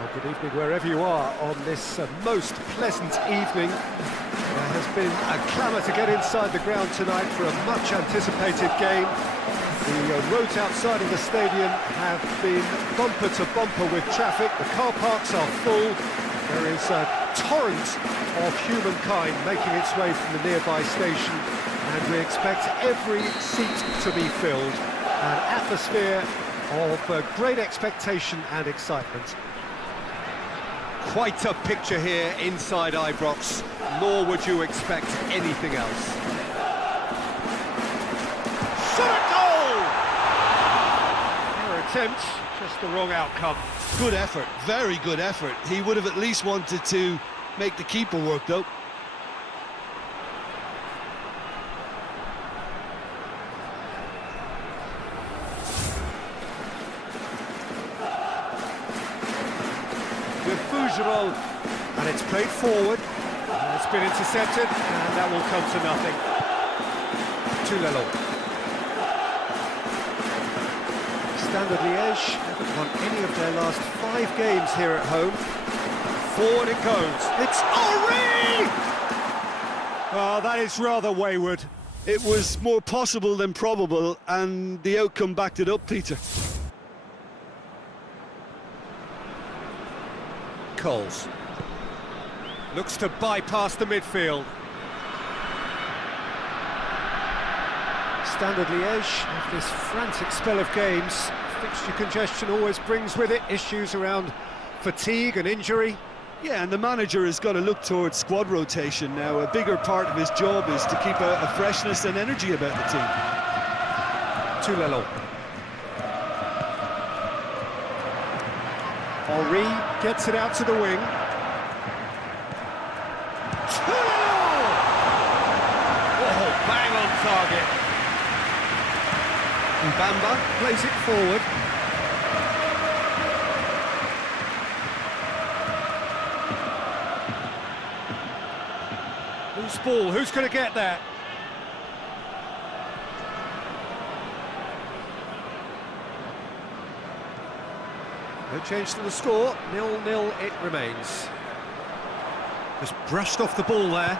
Well, good evening wherever you are on this most pleasant evening. There has been a clamour to get inside the ground tonight for a much anticipated game. The roads outside of the stadium have been bumper to bumper with traffic. The car parks are full. There is a torrent of humankind making its way from the nearby station, and we expect every seat to be filled. An atmosphere of great expectation and excitement. Quite a picture here inside Ibrox, nor would you expect anything else. Shot at goal! Their attempt, just the wrong outcome. Good effort, very good effort. He would have at least wanted to make the keeper work, though. And it's played forward, it's been intercepted, and that will come to nothing. Tulelo. Standard Liège haven't won any of their last 5 games here at home. Forward it goes. It's Henry! Oh, that is rather wayward. It was more possible than probable, and the outcome backed it up, Peter. Coles looks to bypass the midfield. Standard Liège, after this frantic spell of games, fixture congestion always brings with it issues around fatigue and injury. Yeah, and the manager has got to look towards squad rotation now. A bigger part of his job is to keep a freshness and energy about the team. Tulelo. Henry gets it out to the wing. Oh, bang on target. Bamba plays it forward. Who's ball? Who's going to get that? No change to the score, 0-0 it remains. Just brushed off the ball there.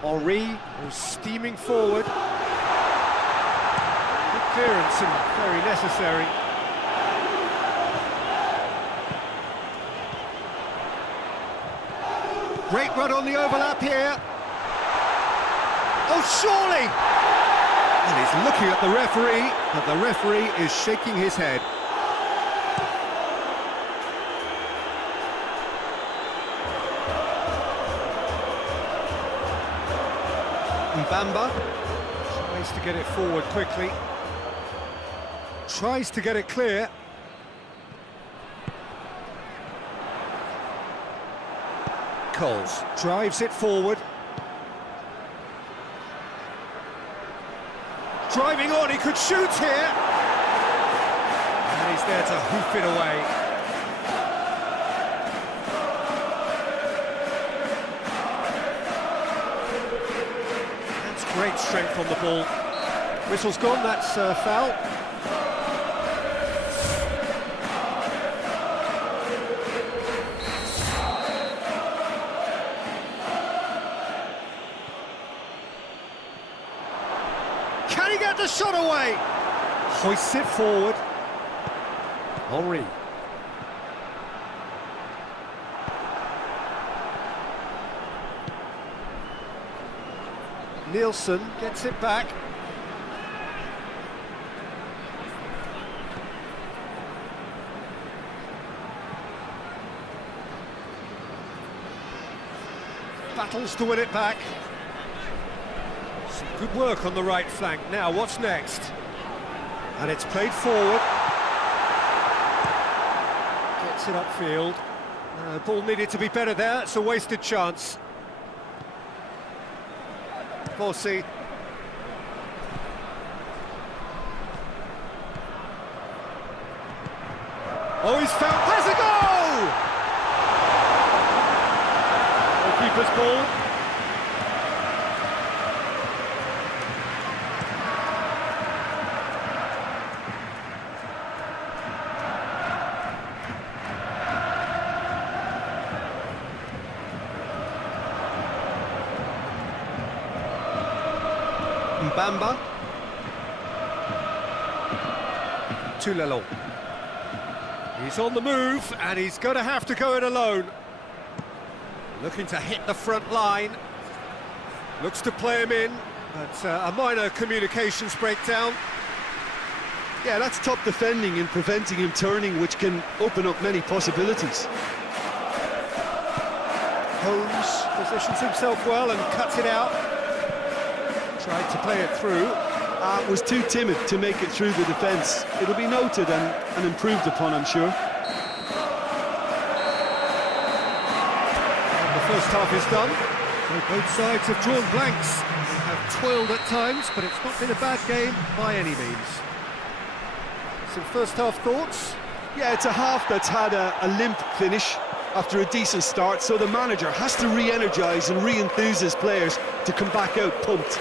Henry was steaming forward. Good clearance and very necessary. Great run on the overlap here. Oh, surely! And he's looking at the referee, but the referee is shaking his head. Bamba tries to get it forward quickly. Tries to get it clear. Coles drives it forward. Driving on, he could shoot here. And he's there to hoof it away. That's great strength on the ball. Whistle's gone, that's foul. Can he get the shot away? Hoists it forward. Henry. Nielsen gets it back. Battles to win it back. Some good work on the right flank. Now, what's next? And it's played forward. Gets it upfield. Ball needed to be better there. It's a wasted chance. Corsi. Oh, he's found. Has a goal! Goalkeeper's ball. Mbamba. Tulelo. He's on the move, and he's going to have to go it alone. Looking to hit the front line. Looks to play him in, but a minor communications breakdown. Yeah, that's top defending and preventing him turning, which can open up many possibilities. Holmes positions himself well and cuts it out. Tried to play it through. Was too timid to make it through the defence. It'll be noted and improved upon, I'm sure. And the first half is done. So both sides have drawn blanks. They have toiled at times, but it's not been a bad game by any means. Some first half thoughts? Yeah, it's a half that's had a limp finish after a decent start, so the manager has to re-energise and re-enthuse his players to come back out pumped.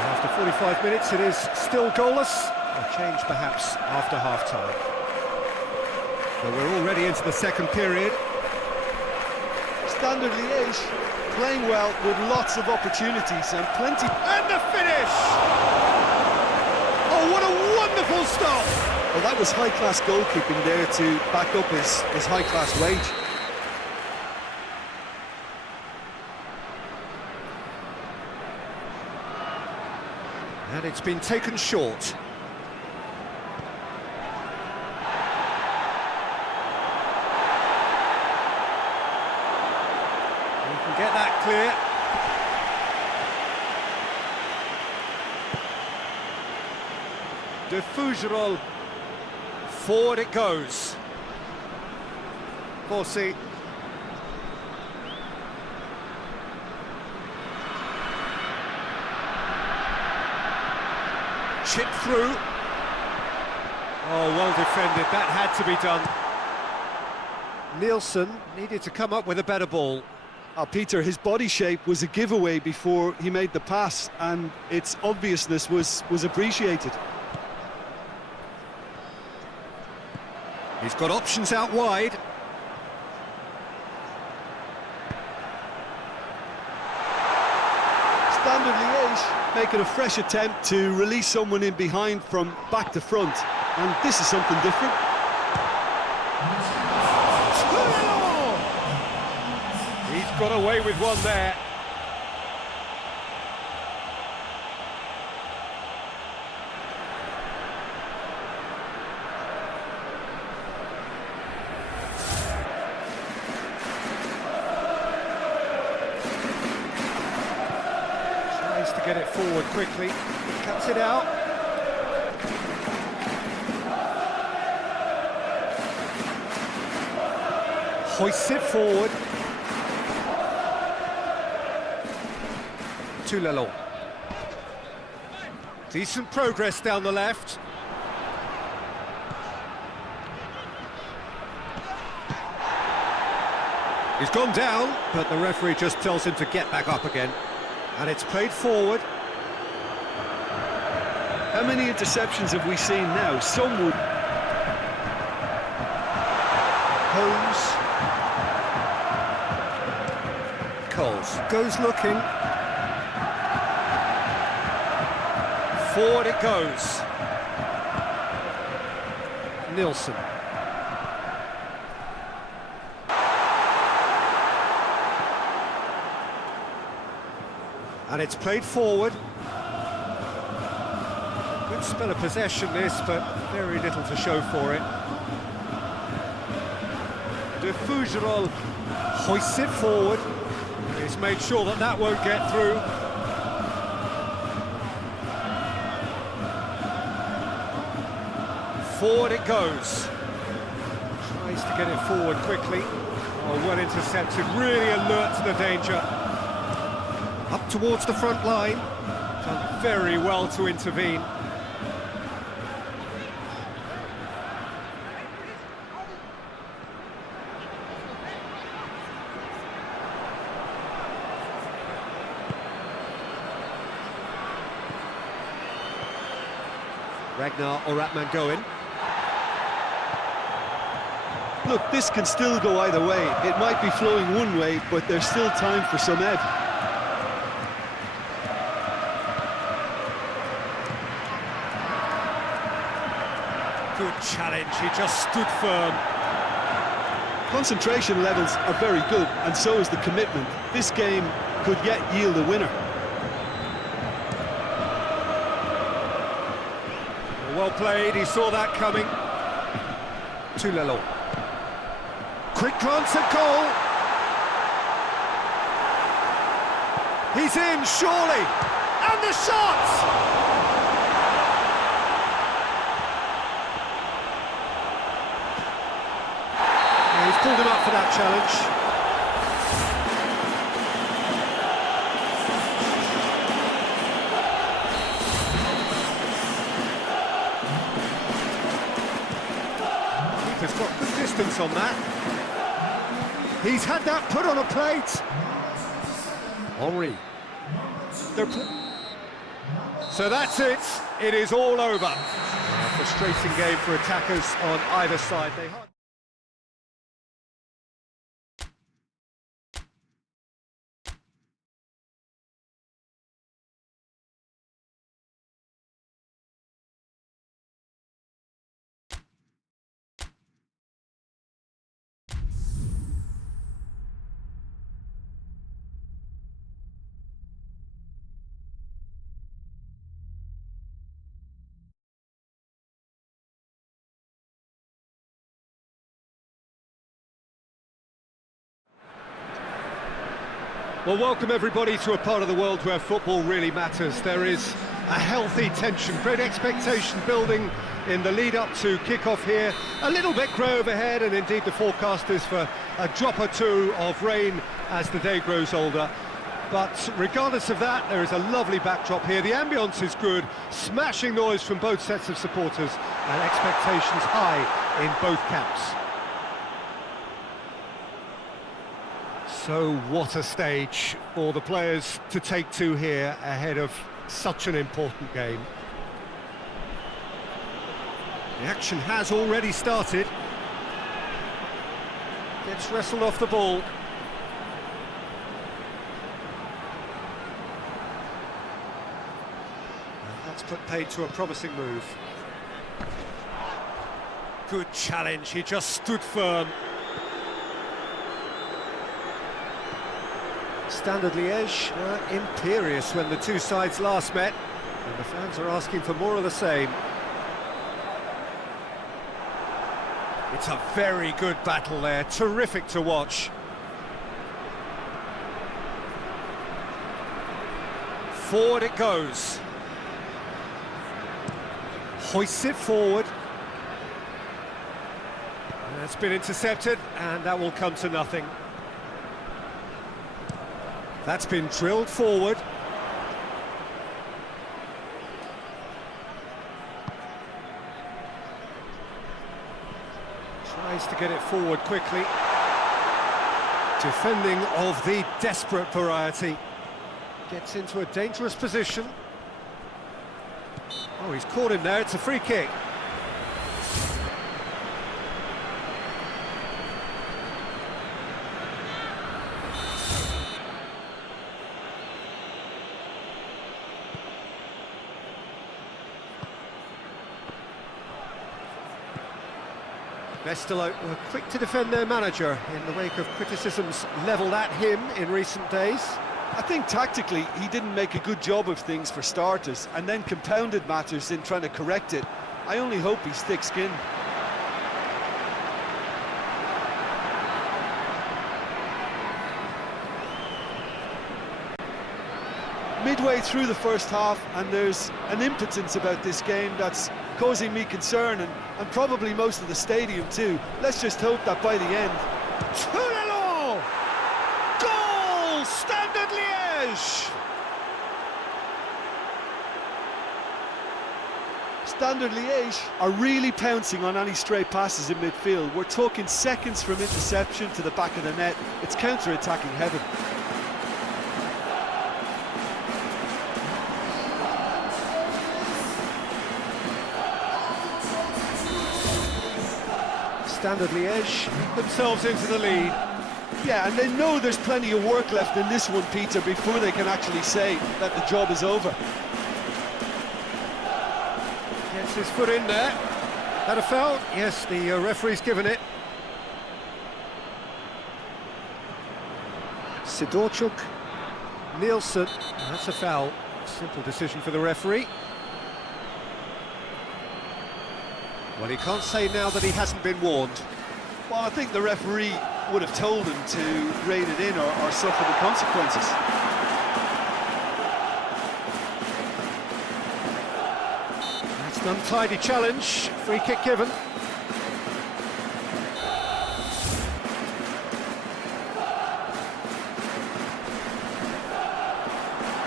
After 45 minutes, it is still goalless. A change, perhaps, after half-time. But we're already into the second period. Standard Liège playing well with lots of opportunities and plenty. And the finish! Oh, what a wonderful stop! Well, that was high-class goalkeeping there to back up his high-class wage. And it's been taken short. You can get that clear. De Fougerolles. Forward it goes. Corsi. Chip through. Oh, well defended. That had to be done. Nielsen needed to come up with a better ball. Peter, his body shape was a giveaway before he made the pass, and its obviousness was appreciated. He's got options out wide. Standard Liège making a fresh attempt to release someone in behind from back to front, and this is something different. He's got away with one there. To get it forward quickly, cuts it out. Hoists it forward. Tulelo. Decent progress down the left. He's gone down, but the referee just tells him to get back up again. And it's played forward. How many interceptions have we seen now? Some would... Holmes. Coles goes looking. Forward it goes. Nielsen. And it's played forward. Good spell of possession this, but very little to show for it. De Fougerolles hoists it forward. He's made sure that that won't get through. Forward it goes. Tries to get it forward quickly. Oh, well intercepted, really alert to the danger. Up towards the front line, done very well to intervene. Ragnar Oratmangoen. Look, this can still go either way. It might be flowing one way, but there's still time for some ebb. Good challenge, he just stood firm. Concentration levels are very good, and so is the commitment. This game could yet yield a winner. Well played, he saw that coming. Tulelo. Quick glance at goal. He's in, surely. And the shot! He's pulled him up for that challenge. Keeper's got good distance on that. He's had that put on a plate. Henri. So that's it. It is all over. A frustrating game for attackers on either side. Well, welcome everybody to a part of the world where football really matters. There is a healthy tension, great expectation building in the lead up to kick-off here. A little bit grey overhead, and indeed the forecast is for a drop or two of rain as the day grows older. But regardless of that, there is a lovely backdrop here. The ambience is good, smashing noise from both sets of supporters, and expectations high in both camps. So what a stage for the players to take to here ahead of such an important game. The action has already started. Gets wrestled off the ball. And that's put paid to a promising move. Good challenge, he just stood firm. Standard Liège were imperious when the two sides last met, and the fans are asking for more of the same. It's a very good battle there, terrific to watch. Forward it goes. Hoists it forward. That's been intercepted, and that will come to nothing. That's been drilled forward. Tries to get it forward quickly. Defending of the desperate variety. Gets into a dangerous position. Oh, he's caught him there, it's a free kick. Westerlo were quick to defend their manager in the wake of criticisms levelled at him in recent days. I think tactically he didn't make a good job of things for starters, and then compounded matters in trying to correct it. I only hope he's thick-skinned. Midway through the first half, and there's an impotence about this game that's causing me concern, and probably most of the stadium too. Let's just hope that by the end... Tulelo! Goal! Standard Liège! Standard Liège are really pouncing on any stray passes in midfield. We're talking seconds from interception to the back of the net. It's counter-attacking heaven. Standard Liège themselves into the lead. Yeah, and they know there's plenty of work left in this one, Peter, before they can actually say that the job is over. Gets his foot in there. That a foul? Yes, the referee's given it. Sidorchuk, Nielsen, that's a foul. Simple decision for the referee. Well, he can't say now that he hasn't been warned. Well, I think the referee would have told him to rein it in or suffer the consequences. That's an untidy challenge. Free kick given.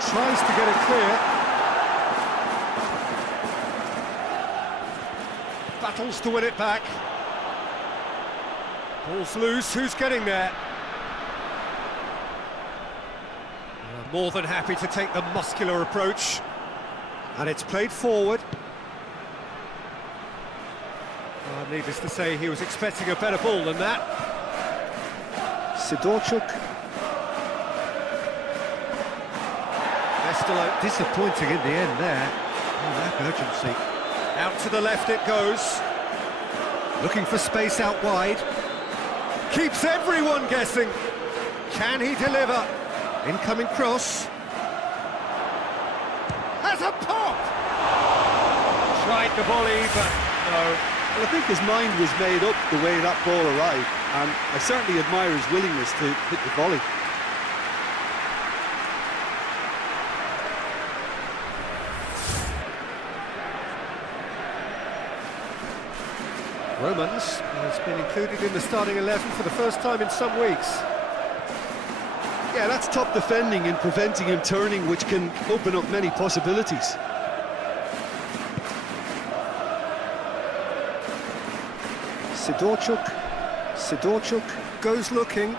Tries to get it clear. Battles to win it back. Ball's loose, who's getting there? More than happy to take the muscular approach. And it's played forward. Needless to say, he was expecting a better ball than that. Sidorchuk. Estelo, disappointing in the end there. Oh, lack of urgency. Out to the left it goes. Looking for space out wide. Keeps everyone guessing. Can he deliver? Incoming cross. Has a pop! Tried the volley, but no. Well, I think his mind was made up the way that ball arrived, and I certainly admire his willingness to hit the volley. Romans has been included in the starting 11 for the first time in some weeks. Yeah, that's top defending and preventing him turning, which can open up many possibilities. Sidorchuk goes looking.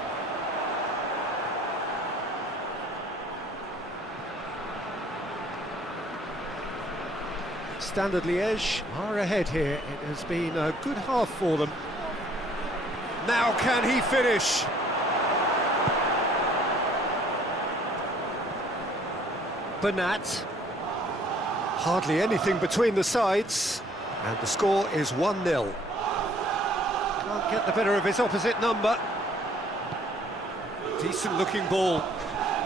Standard Liège are ahead here. It has been a good half for them. Now can he finish? Bernat. Hardly anything between the sides. And the score is 1-0. Can't get the better of his opposite number. Decent looking ball.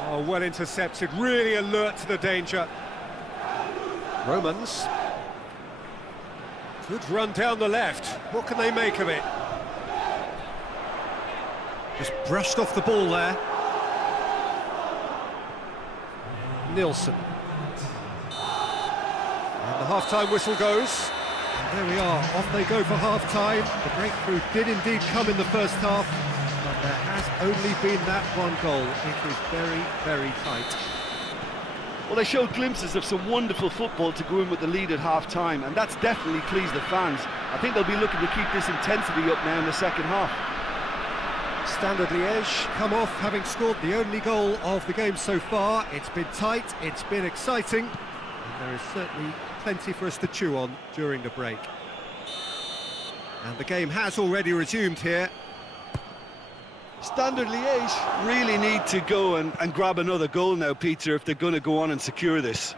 Oh, well intercepted, really alert to the danger. Romans. Good run down the left. What can they make of it? Just brushed off the ball there. Nielsen. And the half-time whistle goes. And there we are, off they go for half-time. The breakthrough did indeed come in the first half, but there has only been that one goal. It is very, very tight. Well, they showed glimpses of some wonderful football to go in with the lead at half-time, and that's definitely pleased the fans. I think they'll be looking to keep this intensity up now in the second half. Standard Liège come off having scored the only goal of the game so far. It's been tight, it's been exciting, and there is certainly plenty for us to chew on during the break. And the game has already resumed here. Standard Liège really need to go and grab another goal now, Peter, if they're going to go on and secure this.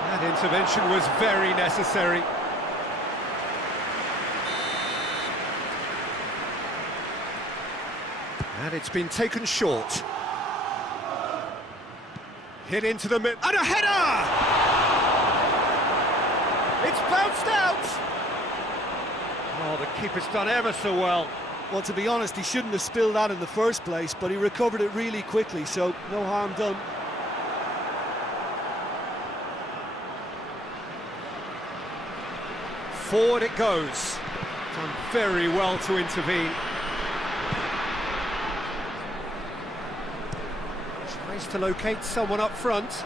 That intervention was very necessary. And it's been taken short. Hit into the mid... And a header! It's bounced out! Oh, the keeper's done ever so well. Well, to be honest, he shouldn't have spilled that in the first place, but he recovered it really quickly, so no harm done. Forward it goes. Done very well to intervene. Tries to locate someone up front.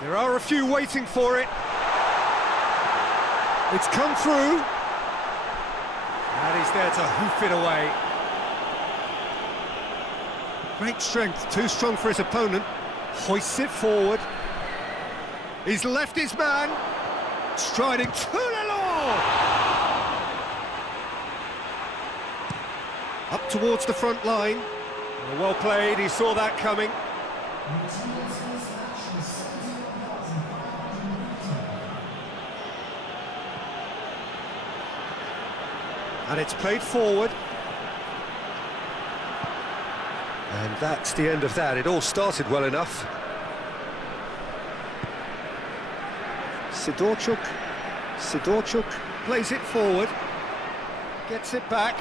There are a few waiting for it. It's come through. And he's there to hoof it away. Great strength, too strong for his opponent. Hoists it forward. He's left his man. Striding to the law. Up towards the front line. Well played, he saw that coming. And it's played forward. And that's the end of that. It all started well enough. Sidorchuk plays it forward. Gets it back.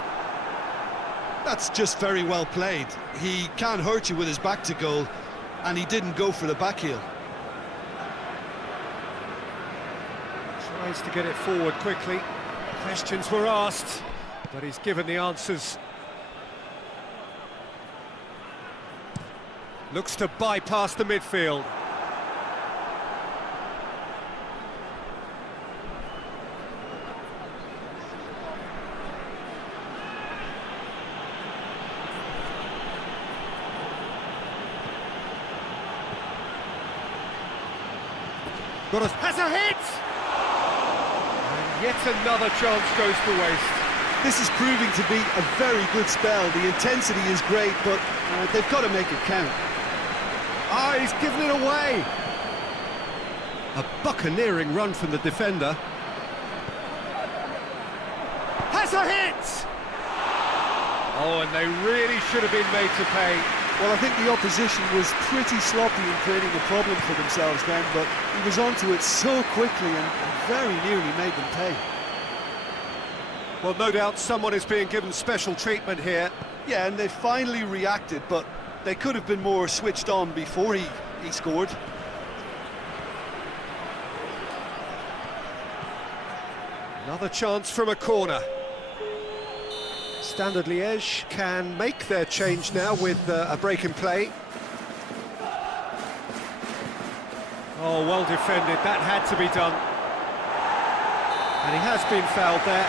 That's just very well played. He can't hurt you with his back to goal, and he didn't go for the back heel. Tries to get it forward quickly. Questions were asked, but he's given the answers. Looks to bypass the midfield. Has a hit! And yet another chance goes to waste. This is proving to be a very good spell. The intensity is great, but they've got to make it count. Ah, he's given it away. A buccaneering run from the defender. Has a hit! Oh, and they really should have been made to pay. Well, I think the opposition was pretty sloppy in creating a problem for themselves then, but he was onto it so quickly and very nearly made them pay. Well, no doubt someone is being given special treatment here. Yeah, and they finally reacted, but they could have been more switched on before he scored. Another chance from a corner. Standard Liège can make their change now with a break in play. Oh, well defended, that had to be done. And he has been fouled there.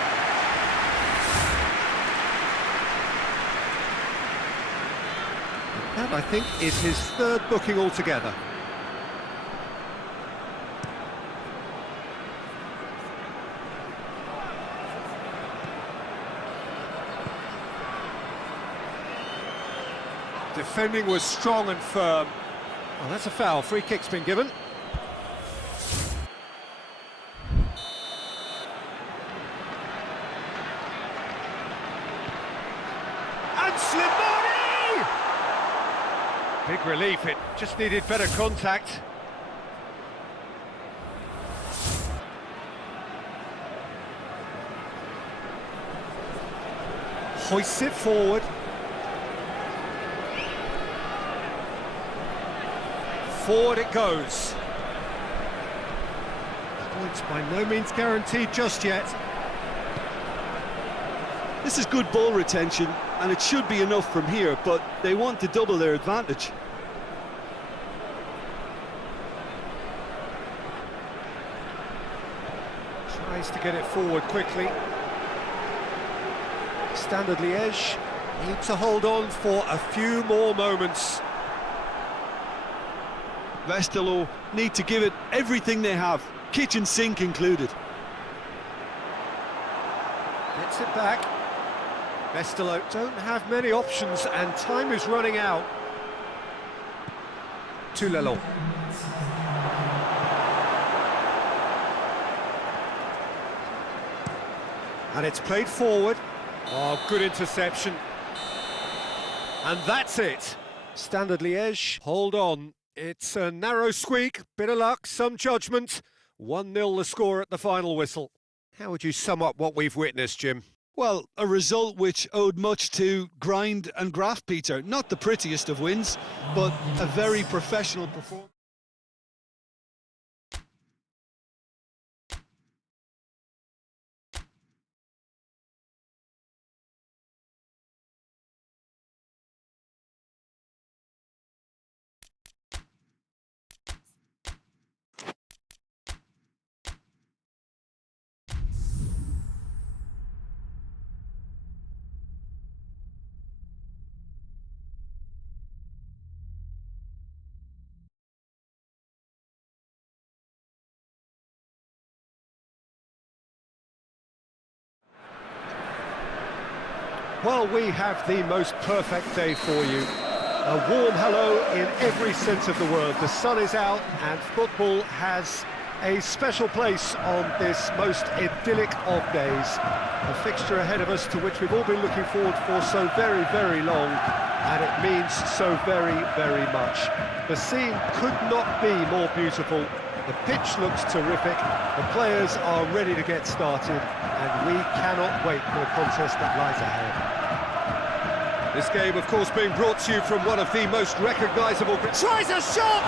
That, I think, is his third booking altogether. Defending was strong and firm. Well, that's a foul. Free kick's been given. And Slimani! Big relief, it just needed better contact. Hoists it forward. Forward it goes. Points by no means guaranteed just yet. This is good ball retention, and it should be enough from here, but they want to double their advantage. Tries to get it forward quickly. Standard Liège need to hold on for a few more moments. Westerlo need to give it everything they have, kitchen sink included. Gets it back. Westerlo don't have many options and time is running out. Tugiman. And it's played forward. Oh, good interception. And that's it. Standard Liège, hold on. It's a narrow squeak, bit of luck, some judgment. 1-0 the score at the final whistle. How would you sum up what we've witnessed, Jim? Well, a result which owed much to grind and graft, Peter. Not the prettiest of wins, but a very professional performance. Well, we have the most perfect day for you. A warm hello in every sense of the word. The sun is out and football has a special place on this most idyllic of days. A fixture ahead of us to which we've all been looking forward for so very, very long, and it means so very, very much. The scene could not be more beautiful. The pitch looks terrific, the players are ready to get started, and we cannot wait for the contest that lies ahead. This game, of course, being brought to you from one of the most recognisable... Tries a shot!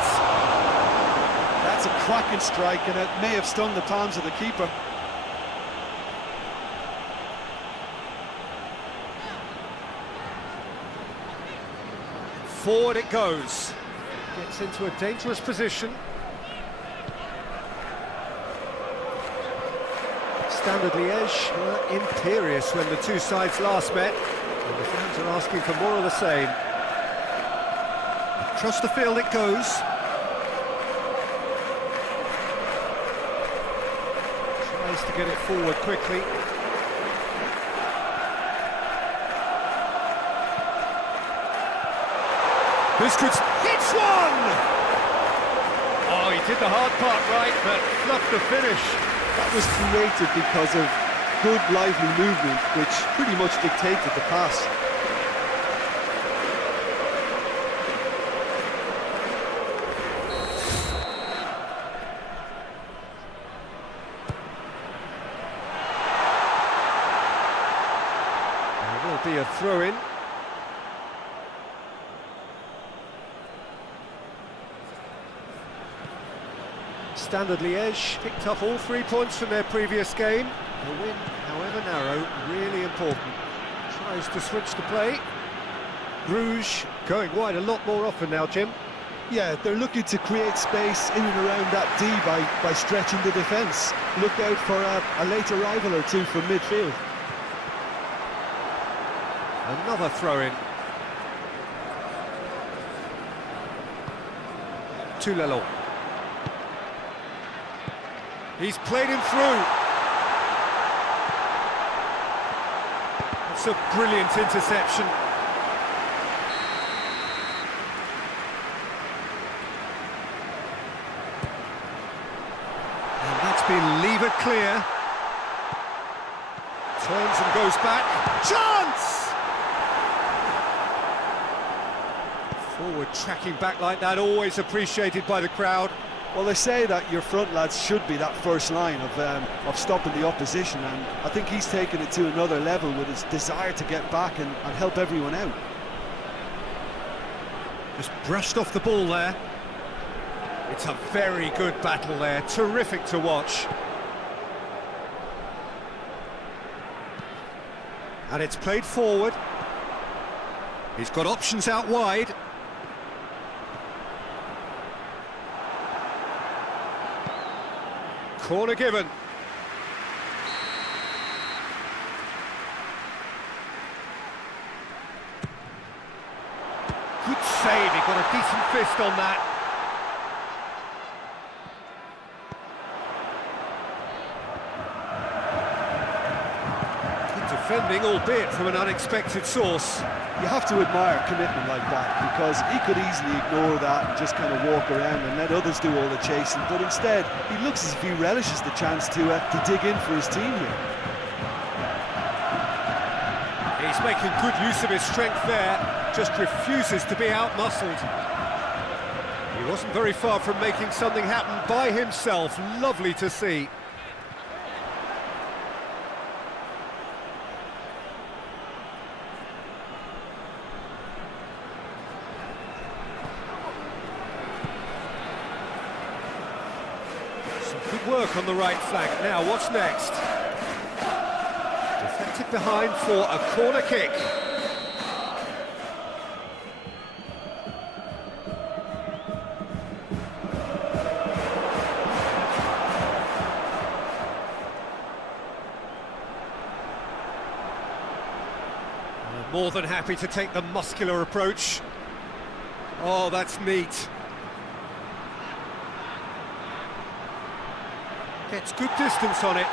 That's a cracking strike, and it may have stung the palms of the keeper. Forward it goes. Gets into a dangerous position. Standard Liège were imperious when the two sides last met, and the fans are asking for more of the same. Across the field it goes. Tries to get it forward quickly. This could... Hits one! Oh, he did the hard part right, but fluffed the finish. That was created because of good, lively movement, which pretty much dictated the pass. There will be a throw-in. Standard Liège picked up all 3 points from their previous game. The win, however narrow, really important. Tries to switch the play. Bruges going wide a lot more often now, Jim. Yeah, they're looking to create space in and around that D by stretching the defence. Look out for a late arrival or two from midfield. Another throw-in. Toulon. He's played him through. It's a brilliant interception. And that's been levered clear. Turns and goes back. Chance! Forward tracking back like that, always appreciated by the crowd. Well, they say that your front lads should be that first line of stopping the opposition, and I think he's taken it to another level with his desire to get back and help everyone out. Just brushed off the ball there. It's a very good battle there, terrific to watch. And it's played forward. He's got options out wide. Corner given. Good save, he got a decent fist on that. Good defending, albeit from an unexpected source. You have to admire commitment like that, because he could easily ignore that and just kind of walk around and let others do all the chasing, but instead he looks as if he relishes the chance to dig in for his team here. He's making good use of his strength there, just refuses to be out-muscled. He wasn't very far from making something happen by himself. Lovely to see. Good work on the right flank. Now, what's next? Deflected behind for a corner kick. More than happy to take the muscular approach. Oh, that's neat. Gets good distance on it.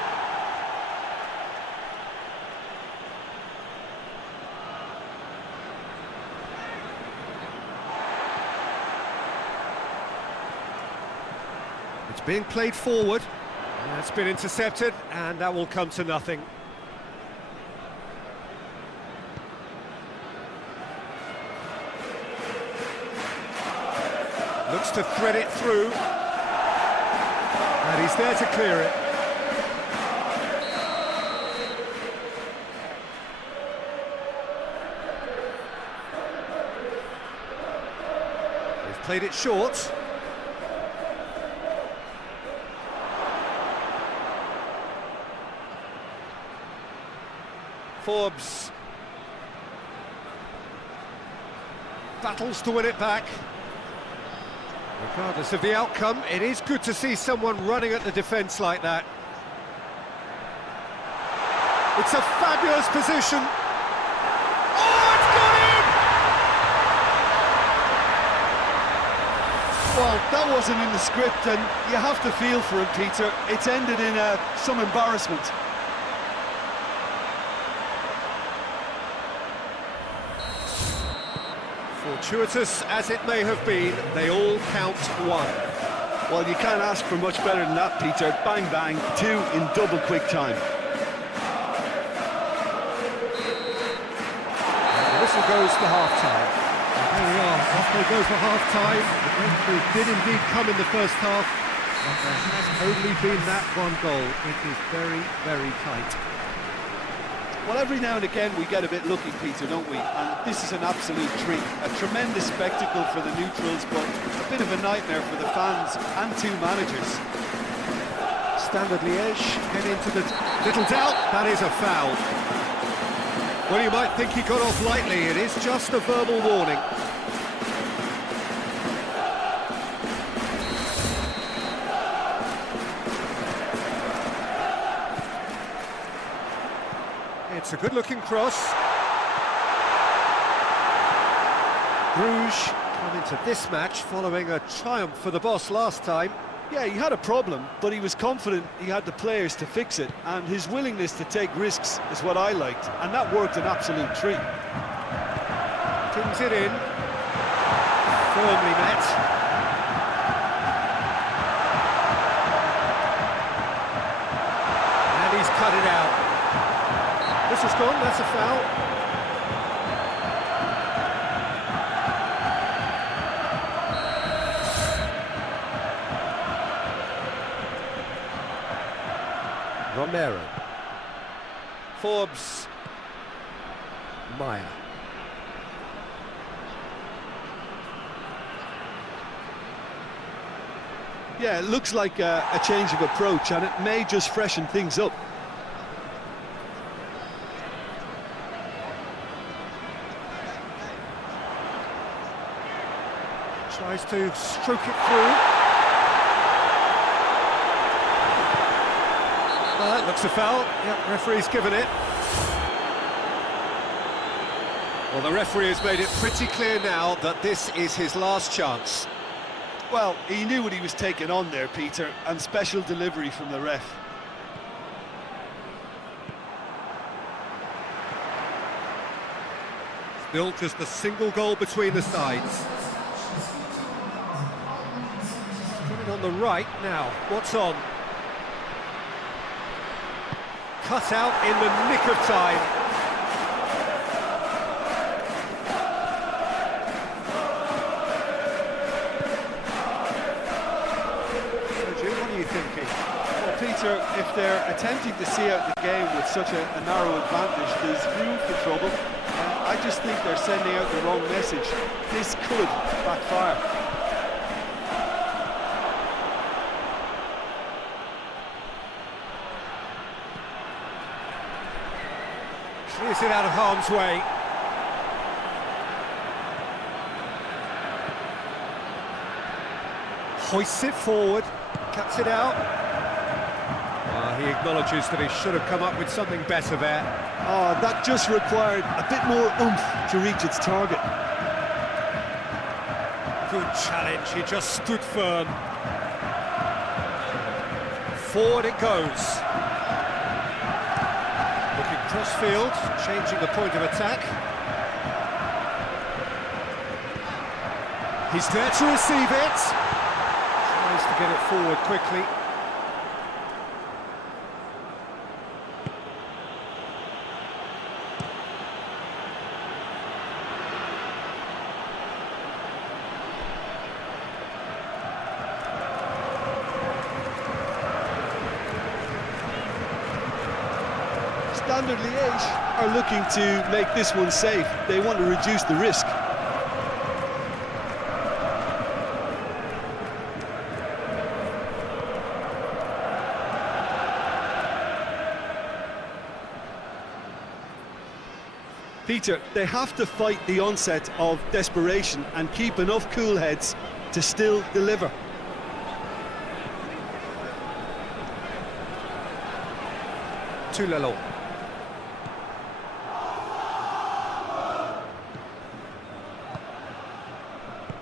It's being played forward. That's been intercepted, and that will come to nothing. Looks to thread it through. And he's there to clear it. They've played it short. Forbes battles to win it back. Regardless of the outcome, it is good to see someone running at the defence like that. It's a fabulous position. Oh, it's got in! Well, that wasn't in the script, and you have to feel for him, Peter. It's ended in some embarrassment. Fortuitous as it may have been, they all count one. Well, you can't ask for much better than that, Peter. Bang, bang, two in double quick time. The whistle goes for half-time. There we are, off they go for half-time. The breakthrough did indeed come in the first half, but there has only been that one goal. It is very, very tight. Well, every now and again we get a bit lucky, Peter, don't we? And this is an absolute treat. A tremendous spectacle for the neutrals, but a bit of a nightmare for the fans and two managers. Standard Liège get into the little doubt. That is a foul. Well, you might think he got off lightly. It is just a verbal warning. It's a good-looking cross. Bruges come into this match following a triumph for the boss last time. Yeah, he had a problem, but he was confident he had the players to fix it, and his willingness to take risks is what I liked, and that worked an absolute treat. Pins it in. Firmly met. And he's cut it out. This is gone, that's a foul. Romero. Forbes. Meyer. Yeah, it looks like a change of approach, and it may just freshen things up. Tries to stroke it through. That looks a foul. Yep, referee's given it. Well, the referee has made it pretty clear now that this is his last chance. Well, he knew what he was taking on there, Peter, and special delivery from the ref. Still just a single goal between the sides. Put it on the right now. What's on? Cut out in the nick of time. What are you thinking? Well, Peter, if they're attempting to see out the game with such a narrow advantage, there's room for trouble. I just think they're sending out the wrong message. This could backfire. Clears it out of harm's way. Hoists it forward, cuts it out. He acknowledges that he should have come up with something better there. Oh, that just required a bit more oomph to reach its target. Good challenge, he just stood firm. Forward it goes. Looking cross-field, changing the point of attack. He's there to receive it. Tries to get it forward quickly. Standard Liège are looking to make this one safe. They want to reduce the risk. Peter, they have to fight the onset of desperation and keep enough cool heads to still deliver. Tulelo.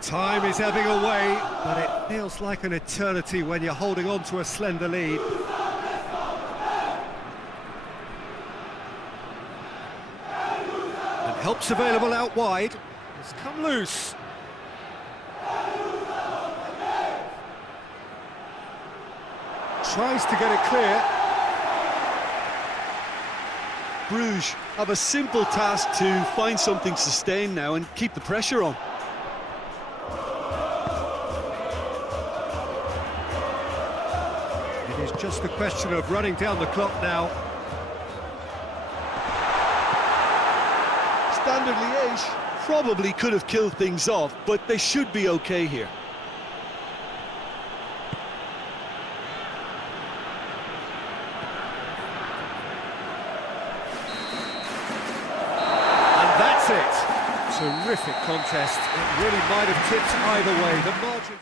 Time is ebbing away, but it feels like an eternity when you're holding on to a slender lead. And help's available out wide. It's come loose. Tries to get it clear. Bruges have a simple task to find something sustained now and keep the pressure on. It is just a question of running down the clock now. Standard Liège probably could have killed things off, but they should be okay here. And that's it. Terrific contest. It really might have tipped either way. The margin...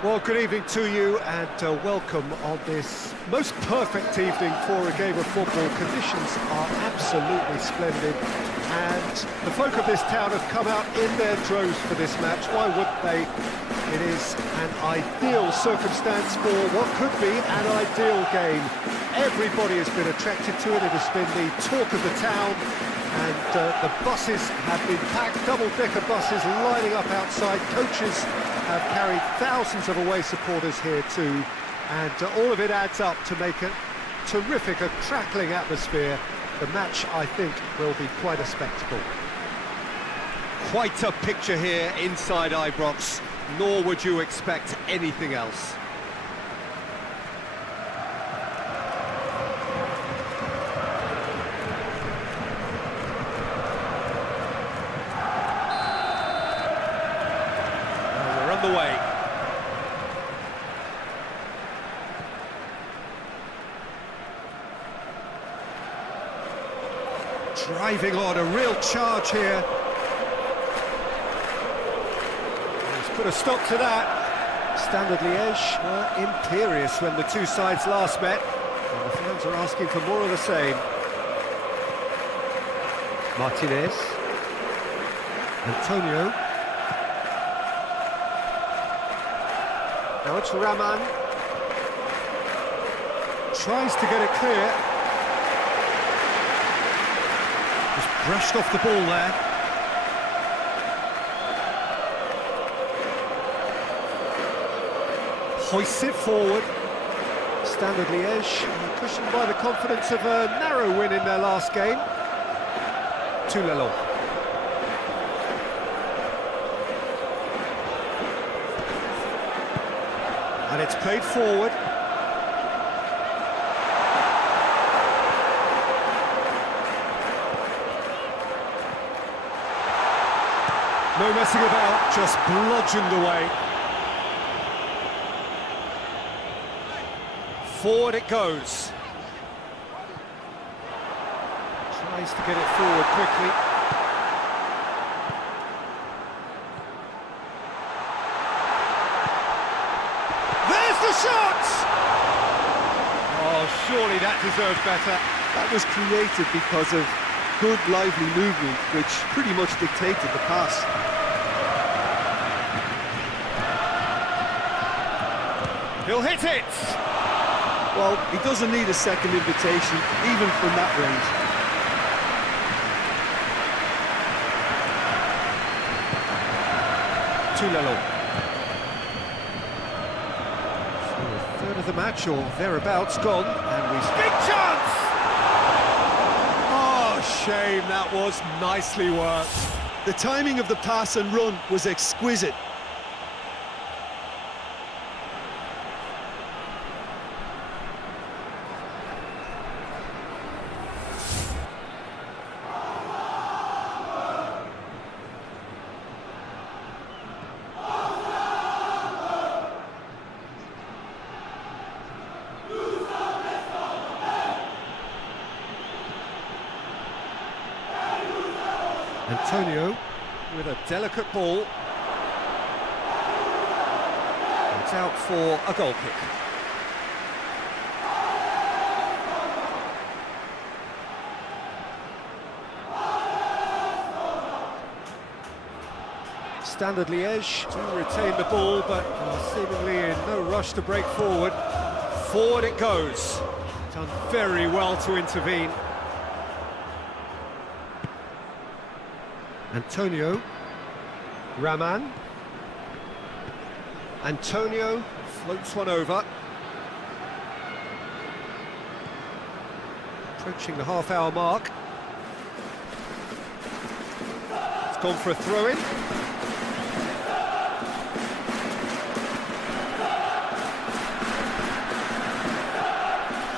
Well, good evening to you and welcome on this most perfect evening for a game of football. Conditions are absolutely splendid and the folk of this town have come out in their droves for this match. Why wouldn't they? It is an ideal circumstance for what could be an ideal game. Everybody has been attracted to it. It has been the talk of the town. And the buses have been packed, double-decker buses lining up outside. Coaches have carried thousands of away supporters here too. And all of it adds up to make a terrific, a crackling atmosphere. The match, I think, will be quite a spectacle. Quite a picture here inside Ibrox, nor would you expect anything else. The way. Driving on, a real charge here. Let's put a stop to that. Standard Liège were imperious when the two sides last met, and the fans are asking for more of the same. Martinez. Antonio. Now it's Raman. Tries to get it clear. Just brushed off the ball there. Hoists it forward. Standard Liège, cushioned by the confidence of a narrow win in their last game. Tulelo. And it's played forward. No messing about, just bludgeoned away. Forward it goes. Tries to get it forward quickly. There's the shot! Oh, surely that deserved better. That was created because of good, lively movement, which pretty much dictated the pass. He'll hit it! Well, he doesn't need a second invitation, even from that range. Tugiman. So a third of the match, or thereabouts, gone, and we... Big chance! Oh, shame, that was nicely worked. The timing of the pass and run was exquisite. Antonio with a delicate ball. It's out for a goal kick. Standard Liège to retain the ball, but seemingly in no rush to break forward. Forward it goes. Done very well to intervene. Antonio, Raman, Antonio floats one over. Approaching the half-hour mark. It's gone for a throw-in.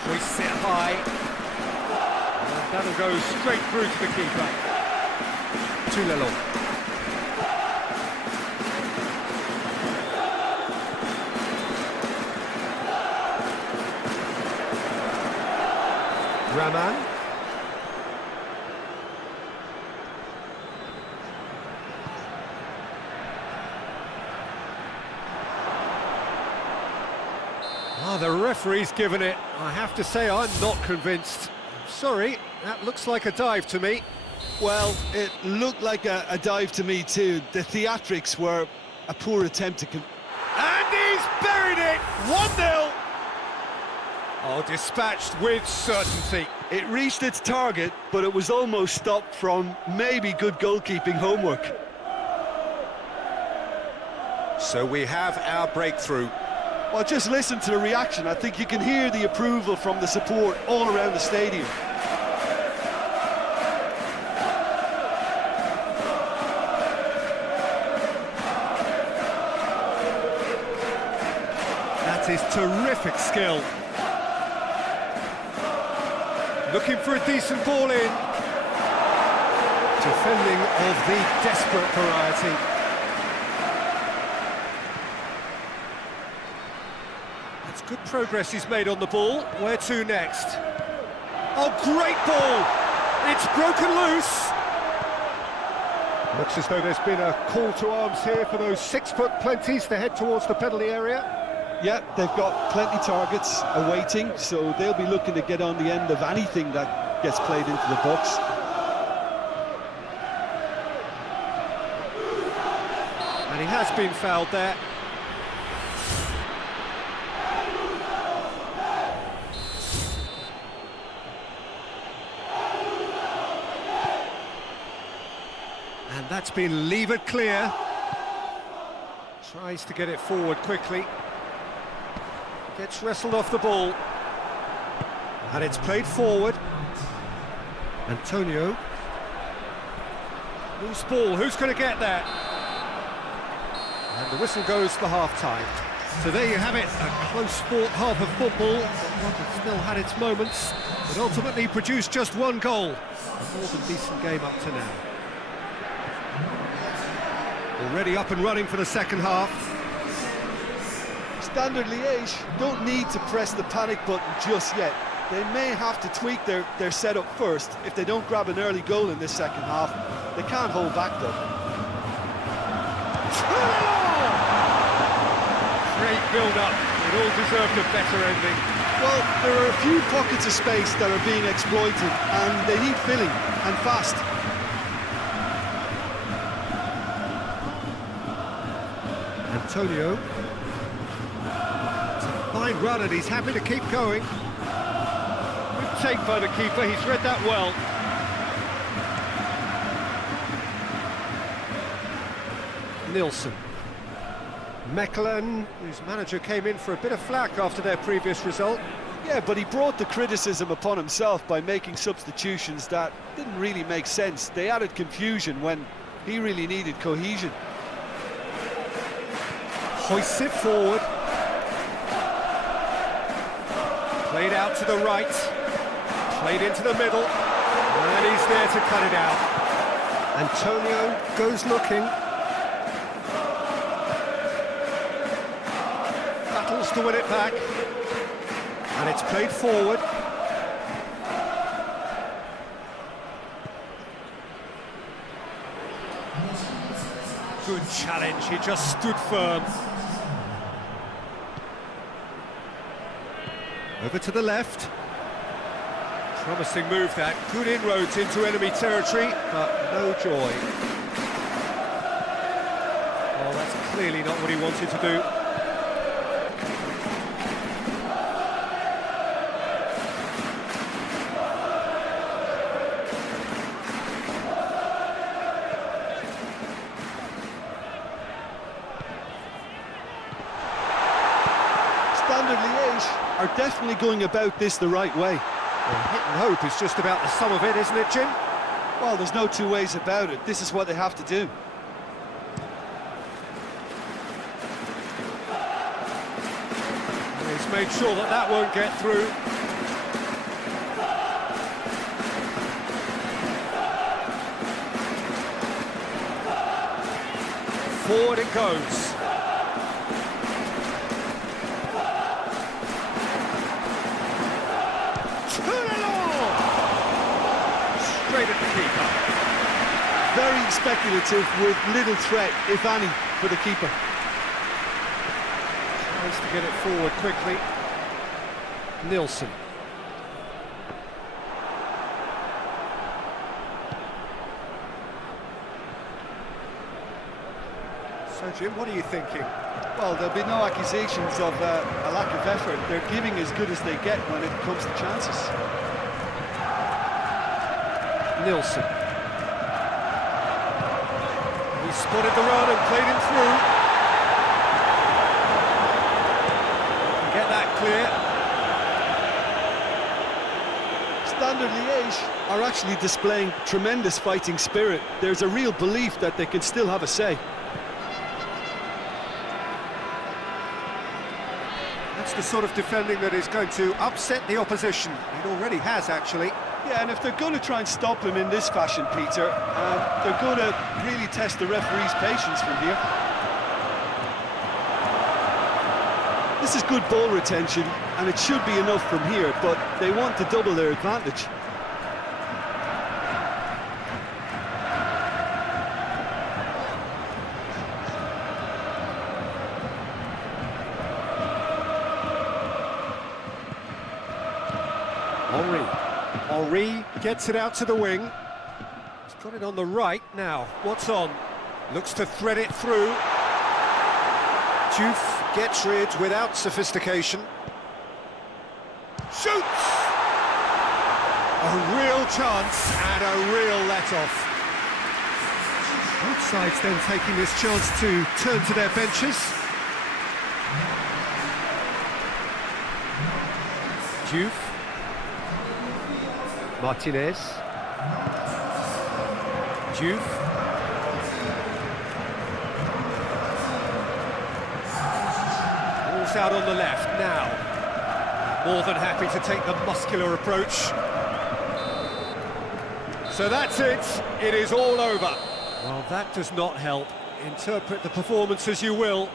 Hoists it high. And that'll go straight through to the keeper. Tugiman. Raman. The referee's given it. I have to say, I'm not convinced. Sorry, that looks like a dive to me. Well, it looked like a dive to me too. The theatrics were a poor attempt to... And he's buried it! 1-0! Oh, dispatched with certainty. It reached its target, but it was almost stopped from maybe good goalkeeping homework. So we have our breakthrough. Well, just listen to the reaction. I think you can hear the approval from the support all around the stadium. That is terrific skill. Looking for a decent ball in. Defending of the desperate variety. That's good progress he's made on the ball. Where to next? Oh, great ball! It's broken loose. Looks as though there's been a call to arms here for those 6-foot plenties to head towards the penalty area. Yeah, they've got plenty targets awaiting, so they'll be looking to get on the end of anything that gets played into the box. And he has been fouled there. And that's been levered clear. Tries to get it forward quickly. Gets wrestled off the ball. And it's played forward. Antonio. Loose ball, who's going to get there? And the whistle goes for half-time. So there you have it, a close-fought half of football, but one that still had its moments, but ultimately produced just one goal. A more than decent game up to now. Already up and running for the second half. Standard Liège don't need to press the panic button just yet. They may have to tweak their setup first. If they don't grab an early goal in this second half, they can't hold back though. Great build-up. It all deserved a better ending. Well, there are a few pockets of space that are being exploited, and they need filling, and fast. Antonio. It's a fine run and he's happy to keep going. Good take by the keeper, he's read that well. Nilsson. Mechelen, whose manager came in for a bit of flack after their previous result. Yeah, but he brought the criticism upon himself by making substitutions that didn't really make sense. They added confusion when he really needed cohesion. Hoists it forward. Played out to the right. Played into the middle. And he's there to cut it out. Antonio goes looking. Battles to win it back. And it's played forward. Good challenge, he just stood firm. Over to the left. Promising move that. Good inroads into enemy territory, but no joy. Well, that's clearly not what he wanted to do. Standard Liège are definitely going about this the right way. Well, hit and hope is just about the sum of it, isn't it, Jim? Well, there's no two ways about it. This is what they have to do. He's made sure that that won't get through. Forward it goes. Straight at the keeper. Very speculative with little threat, if any, for the keeper. Tries to get it forward quickly. Nilsson. So, Jim, what are you thinking? Well, there'll be no accusations of a lack of effort. They're giving as good as they get when it comes to chances. Nilsson. He spotted the run and played him through. Get that clear. Standard Liège are actually displaying tremendous fighting spirit. There's a real belief that they can still have a say. That's the sort of defending that is going to upset the opposition. It already has, actually. Yeah, and if they're going to try and stop him in this fashion, Peter, they're going to really test the referee's patience from here. This is good ball retention, and it should be enough from here, but they want to double their advantage. Henry gets it out to the wing. He's got it on the right now. What's on? Looks to thread it through. Diouf gets rid without sophistication. Shoots! A real chance and a real let-off. Both sides then taking this chance to turn to their benches. Diouf. Martinez. Diouf. pass out on the left now. More than happy to take the muscular approach. So that's it. It is all over. Well, that does not help. Interpret the performance as you will,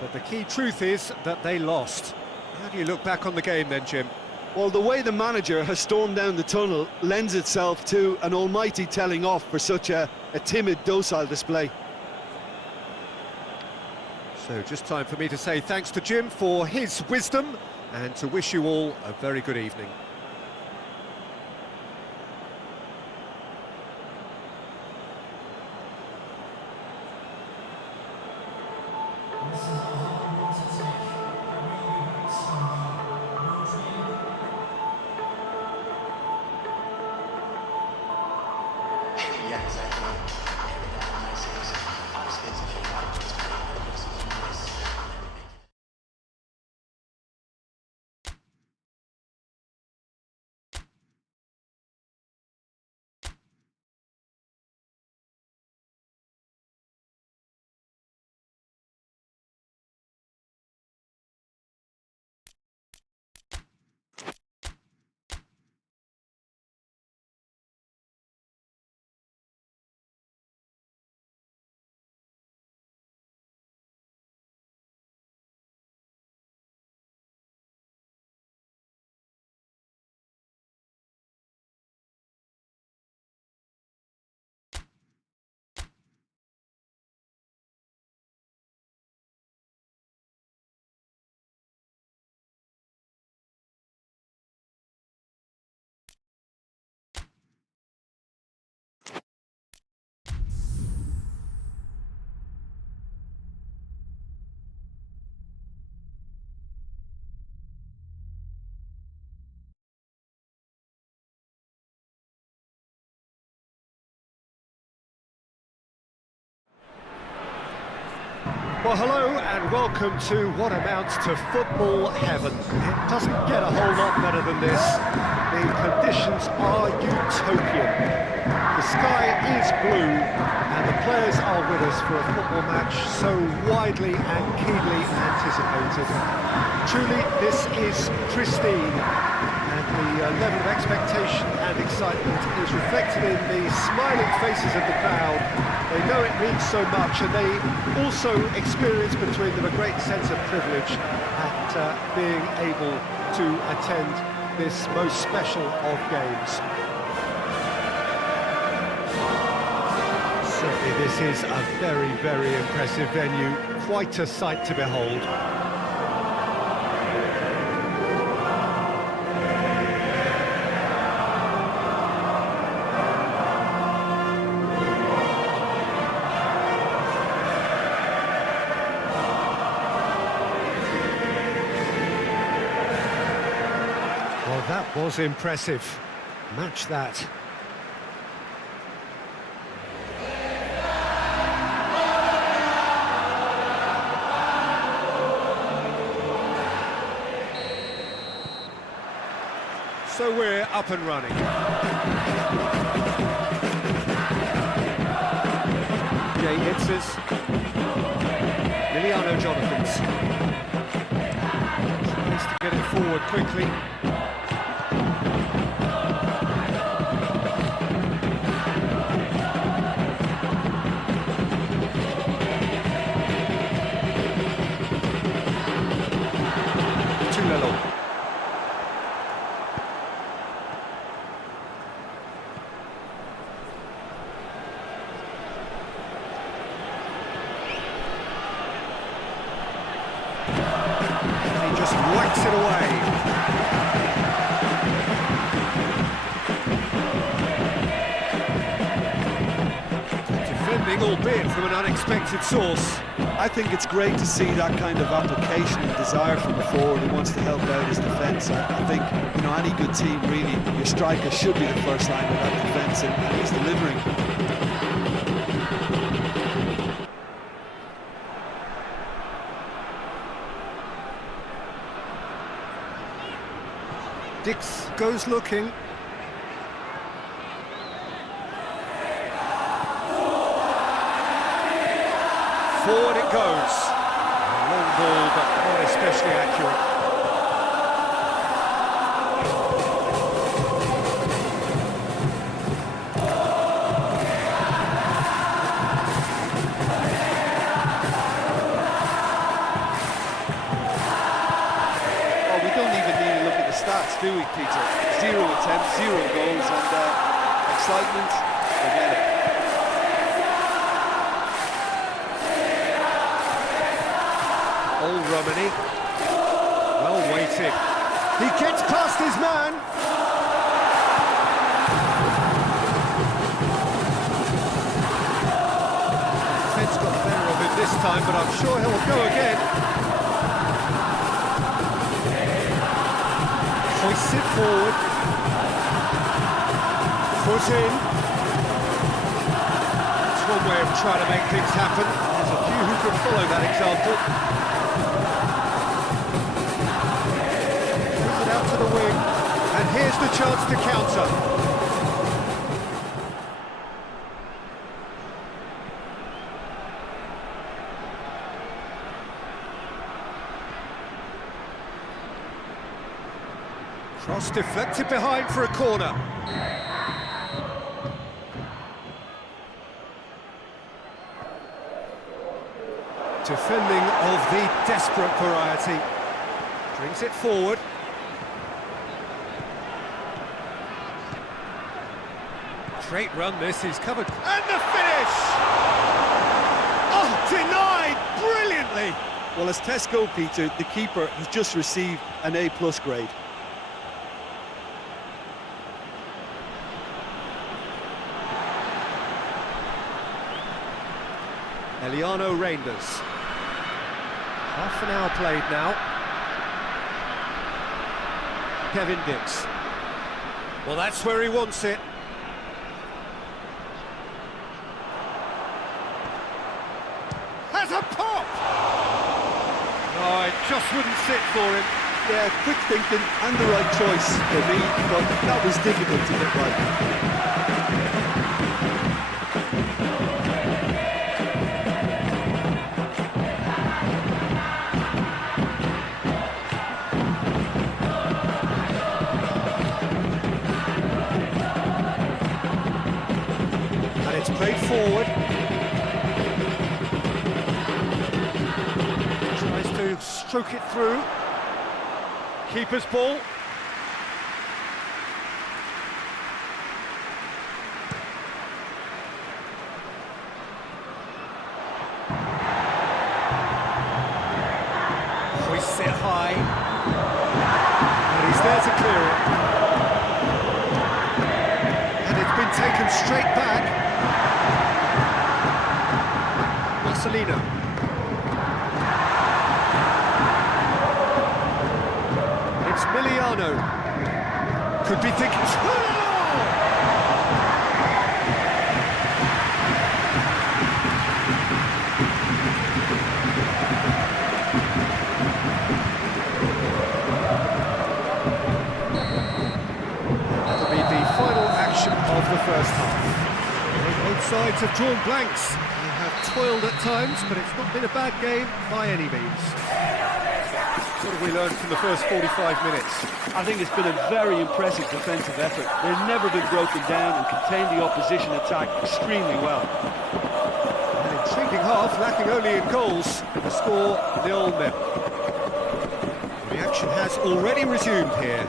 but the key truth is that they lost. How do you look back on the game then, Jim? Well, the way the manager has stormed down the tunnel lends itself to an almighty telling off for such a timid, docile display. So just time for me to say thanks to Jim for his wisdom and to wish you all a very good evening. Well, hello and welcome to what amounts to football heaven. It doesn't get a whole lot better than this. The conditions are utopian. The sky is blue and the players are with us for a football match so widely and keenly anticipated. Truly, this is pristine, and the level of expectation and excitement is reflected in the smiling faces of the crowd. They know it means so much, and they also experience between them a great sense of privilege at being able to attend this most special of games. Certainly this is a very, very impressive venue, quite a sight to behold. Well, that was impressive. Match that. So we're up and running. Jay Itzes. Liliano Jonathans. Tries to get it forward quickly. He just whacks it away. Defending, albeit from an unexpected source. I think it's great to see that kind of application and desire from a forward who wants to help out his defence. I think, you know, any good team, really, your striker should be the first line of that defence, and he's delivering. Dix goes looking. Forward it goes. A long ball, but not especially Stewie, Peter. 0 attempts, 0 goals, and excitement, forget it. Old Romani. Well weighted. He gets past his man. Defence got the better of him this time, but I'm sure he'll go again. Hoists it forward. Foot in. It's one way of trying to make things happen. There's a few who could follow that example. Puts it out to the wing, and here's the chance to counter. Cross deflected behind for a corner. Defending of the desperate variety. Brings it forward. Great run this, he's covered. And the finish! Oh, denied brilliantly! Well, as tests go, Peter, the keeper has just received an A+ grade. Eliano Reinders. Half an hour played now. Kevin Dix. Well, that's where he wants it. Has a pop! Oh, it just wouldn't sit for him. Yeah, quick thinking and the right choice for me, but that was difficult to get right. Played forward. Tries to stroke it through. Keeper's ball. Hoists it high. And he's there to clear it. And it's been taken straight back. Marcelino. It's Miliano. Could be thinking... That'll be the final action of the first half. Both sides have drawn blanks. They have toiled at times, but it's not been a bad game by any means. What have we learned from the first 45 minutes? I think it's been a very impressive defensive effort. They've never been broken down and contained the opposition attack extremely well. An intriguing half, lacking only in goals. The score 0-0. The action has already resumed here.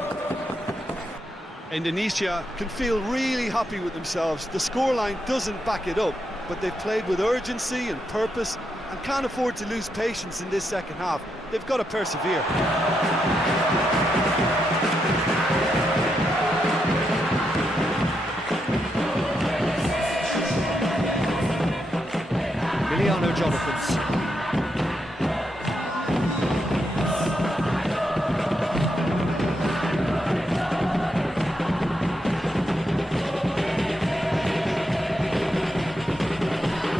Indonesia can feel really happy with themselves. The scoreline doesn't back it up, but they've played with urgency and purpose and can't afford to lose patience in this second half. They've got to persevere. Emiliano Jonathans.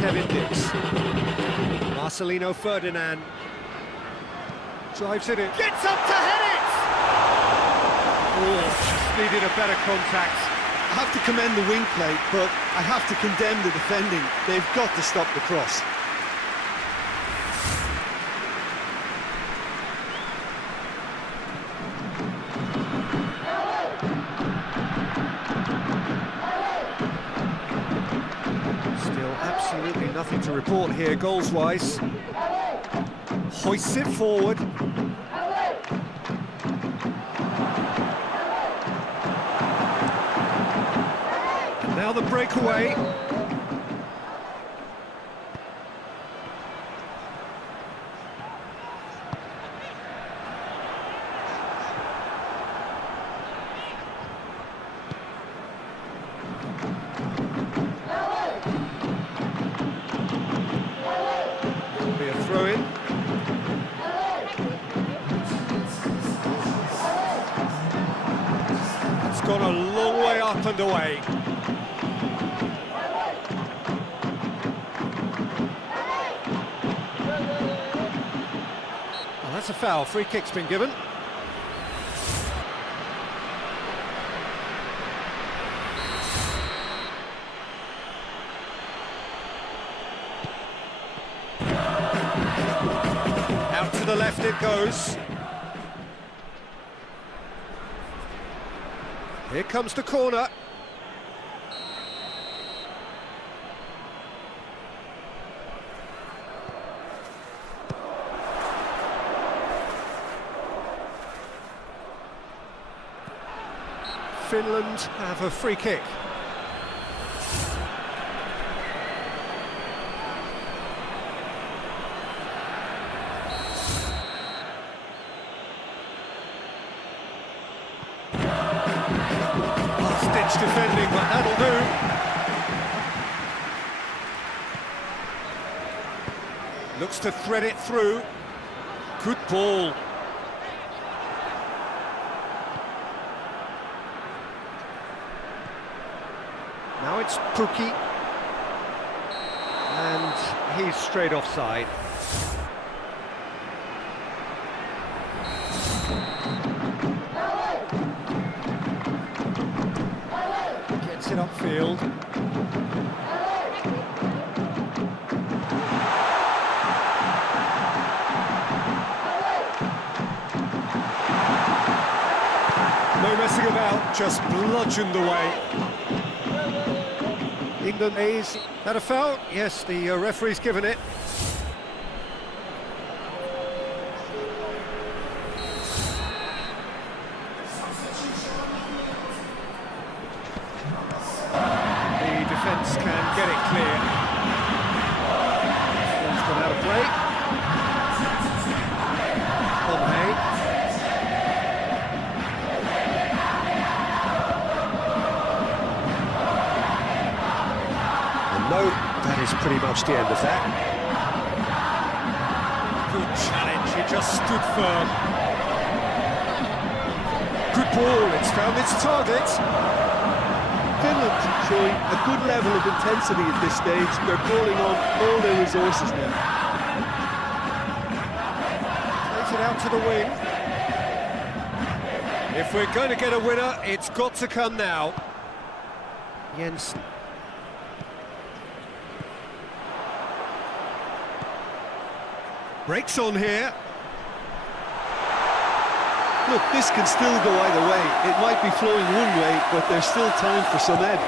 Kevin Dix. Marcelino Ferdinand. Drives it in. Gets up to head it! Oh, just needed a better contact. I have to commend the wing play, but I have to condemn the defending. They've got to stop the cross. Still absolutely nothing to report here, goals-wise. Hoists it forward. the breakaway. It'll be a throw-in. It's gone a long way up and away. Well, that's a foul. Free kick's been given. Out to the left it goes. Here comes the corner. Finland have a free kick. Last-ditch defending, but that'll do. Looks to thread it through. Good ball. Now it's Pukki, and he's straight offside. Gets it upfield. No messing about, just bludgeoned away. England is that a foul? Yes, the referee's given it. The defence can get it clear. One's gone out of play. No, that is pretty much the end of that. Good challenge, he just stood firm. Good ball, it's found its target. Finland showing a good level of intensity at this stage. They're calling on all their resources now. Plays it out to the wing. If we're going to get a winner, it's got to come now. Jensen. Breaks on here. Look, this can still go either way. It might be flowing one way, but there's still time for some ebb.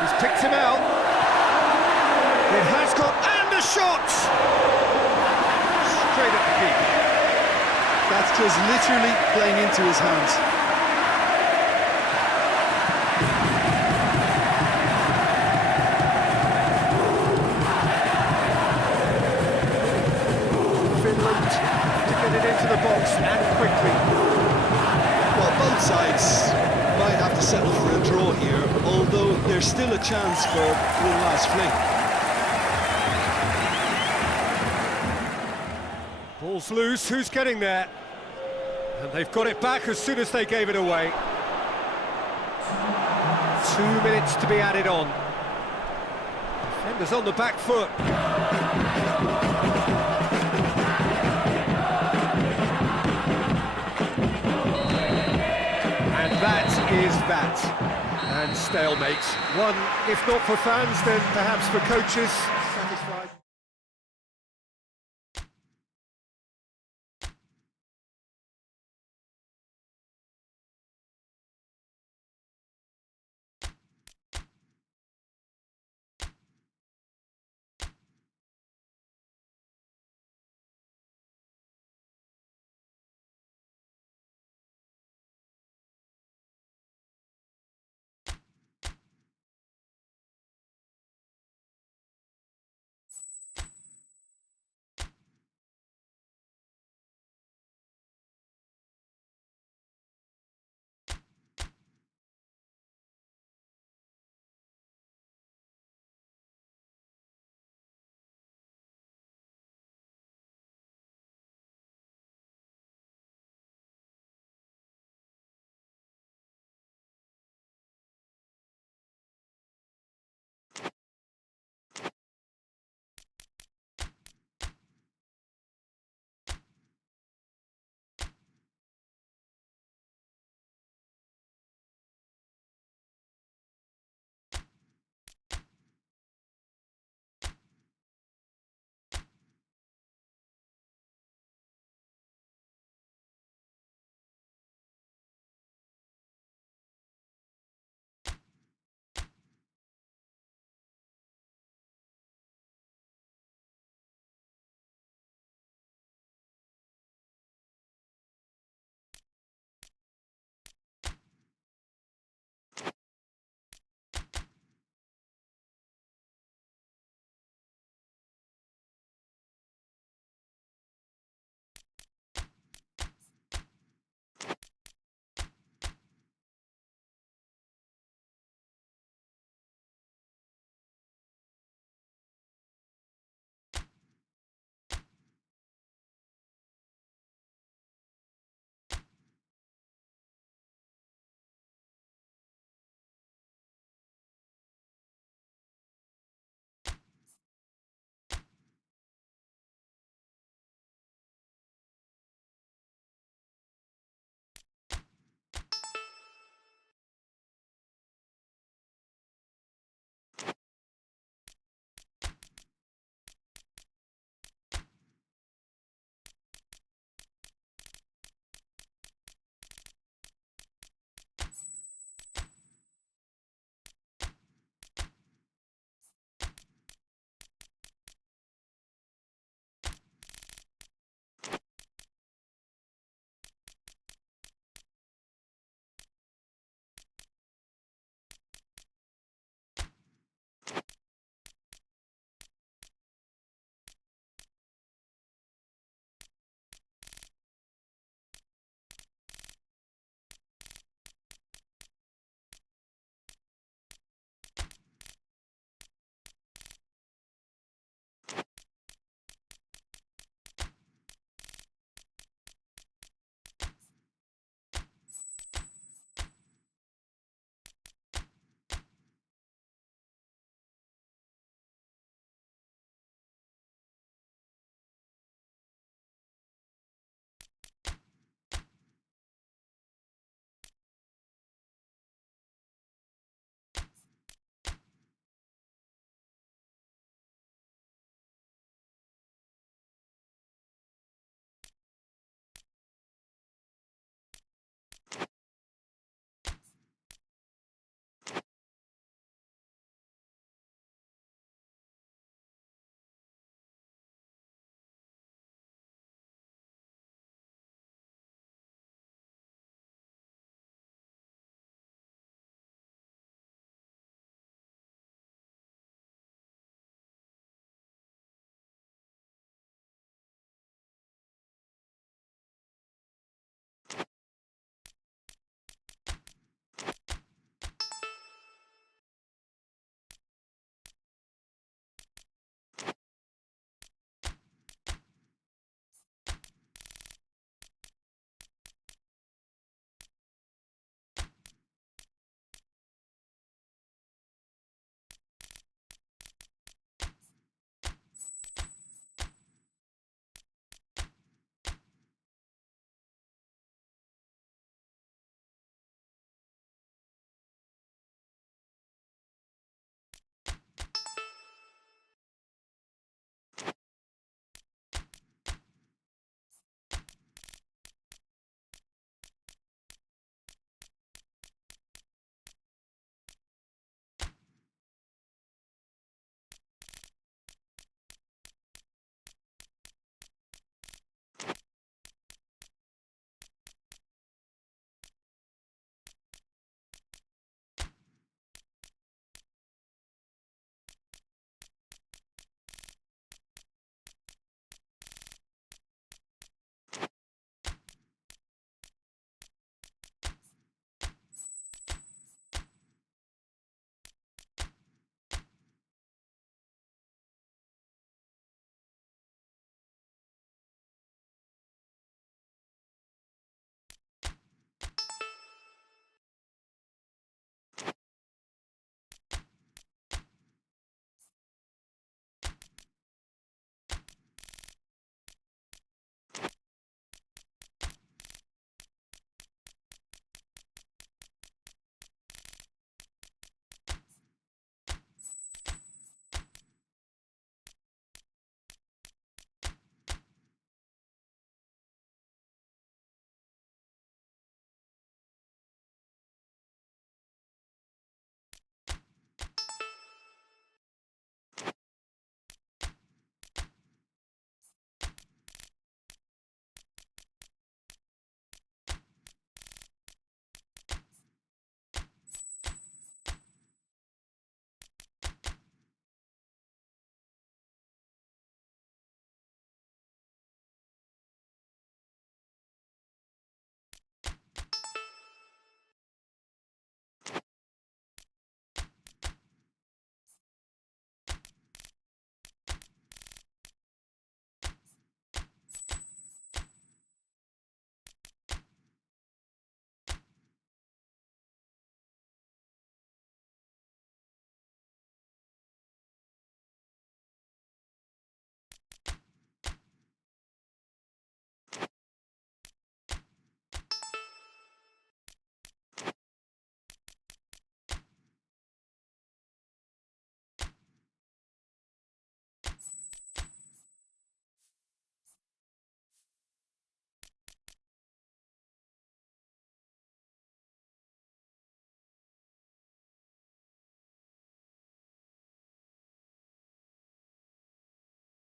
He's picked him out. It has got, and a shot! Straight at the keeper. That's just literally playing into his hands. Finland to get it into the box and quickly. Well, both sides might have to settle for a draw here, although there's still a chance for one last fling. Ball's loose, who's getting there? And they've got it back as soon as they gave it away. 2 minutes to be added on. Defenders on the back foot. And that is that. And stalemate. One, if not for fans, then perhaps for coaches.